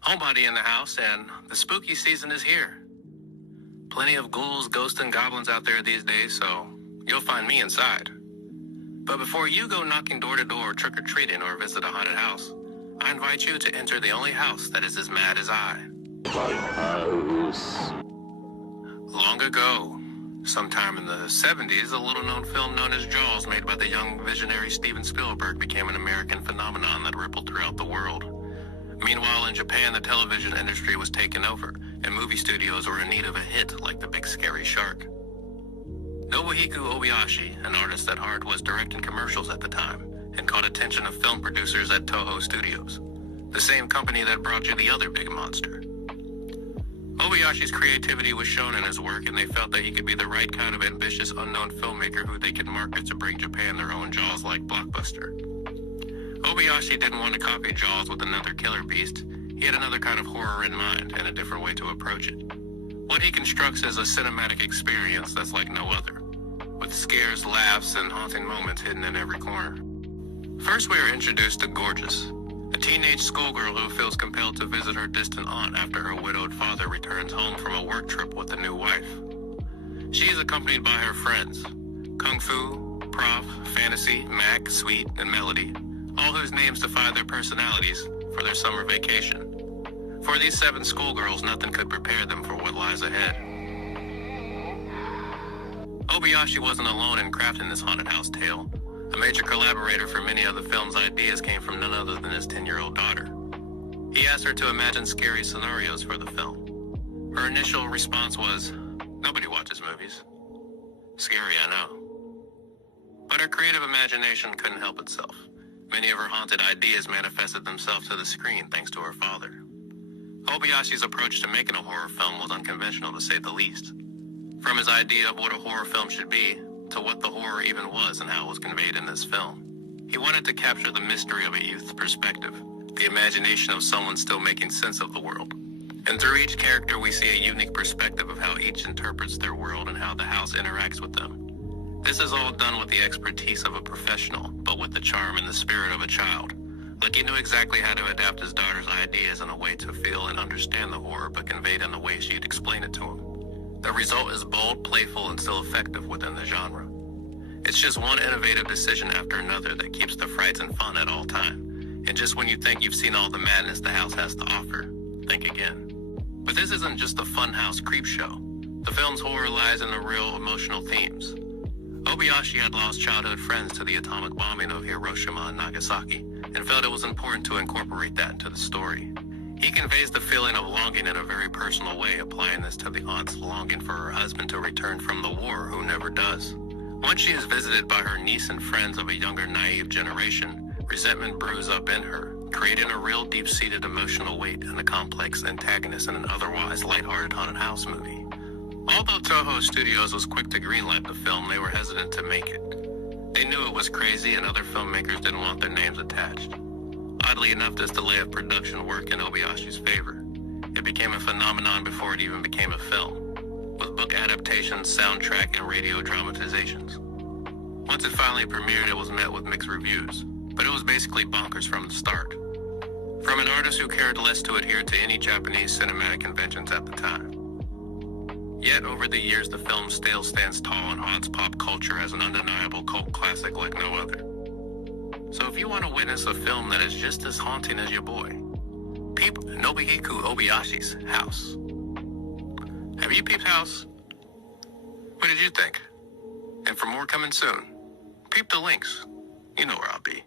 Homebody in the house, and the spooky season is here. Plenty of ghouls, ghosts, and goblins out there these days, so you'll find me inside. But before you go knocking door to door, trick-or-treating, or visit a haunted house, I invite you to enter the only house that is as mad as I. My house. Long ago, sometime in the 70s, a little-known film known as Jaws, made by the young visionary Steven Spielberg, became an American phenomenon that rippled throughout the world. Meanwhile, in Japan, the television industry was taken over, and movie studios were in need of a hit like The Big Scary Shark. Nobuhiko Obayashi, an artist at heart, was directing commercials at the time and caught attention of film producers at Toho Studios, the same company that brought you the other big monster. Obayashi's creativity was shown in his work, and they felt that he could be the right kind of ambitious unknown filmmaker who they could market to bring Japan their own Jaws-like blockbuster. Obayashi didn't want to copy Jaws with another killer beast. He had another kind of horror in mind and a different way to approach it. What he constructs is a cinematic experience that's like no other, with scares, laughs, and haunting moments hidden in every corner. First, we are introduced to Gorgeous, a teenage schoolgirl who feels compelled to visit her distant aunt after her widowed father returns home from a work trip with a new wife. She is accompanied by her friends, Kung Fu, Prof, Fantasy, Mac, Sweet, and Melody, all whose names defy their personalities for their summer vacation. For these 7 schoolgirls, nothing could prepare them for what lies ahead. Obayashi wasn't alone in crafting this haunted house tale. A major collaborator for many of the film's ideas came from none other than his 10-year-old daughter. He asked her to imagine scary scenarios for the film. Her initial response was, "Nobody watches movies." Scary, I know. But her creative imagination couldn't help itself. Many of her haunted ideas manifested themselves to the screen thanks to her father. Obayashi's approach to making a horror film was unconventional, to say the least. From his idea of what a horror film should be, to what the horror even was and how it was conveyed in this film. He wanted to capture the mystery of a youth's perspective, the imagination of someone still making sense of the world. And through each character, we see a unique perspective of how each interprets their world and how the house interacts with them. This is all done with the expertise of a professional, but with the charm and the spirit of a child. Like he knew exactly how to adapt his daughter's ideas in a way to feel and understand the horror, but conveyed in the way she'd explain it to him. The result is bold, playful, and still effective within the genre. It's just one innovative decision after another that keeps the frights and fun at all time. And just when you think you've seen all the madness the house has to offer, think again. But this isn't just a fun house creep show. The film's horror lies in the real emotional themes. Obayashi had lost childhood friends to the atomic bombing of Hiroshima and Nagasaki, and felt it was important to incorporate that into the story. He conveys the feeling of longing in a very personal way, applying this to the aunt's longing for her husband to return from the war, who never does. Once she is visited by her niece and friends of a younger, naive generation, resentment brews up in her, creating a real deep-seated emotional weight and a complex antagonist in an otherwise lighthearted haunted house movie. Although Toho Studios was quick to greenlight the film, they were hesitant to make it. They knew it was crazy and other filmmakers didn't want their names attached. Oddly enough, this delay of production worked in Obayashi's favor. It became a phenomenon before it even became a film, with book adaptations, soundtrack, and radio dramatizations. Once it finally premiered, it was met with mixed reviews, but it was basically bonkers from the start. From an artist who cared less to adhere to any Japanese cinematic conventions at the time. Yet, over the years, the film still stands tall and haunts pop culture as an undeniable cult classic like no other. So if you want to witness a film that is just as haunting as your boy, peep Nobuhiko Obayashi's House. Have you peeped House? What did you think? And for more coming soon, peep the links. You know where I'll be.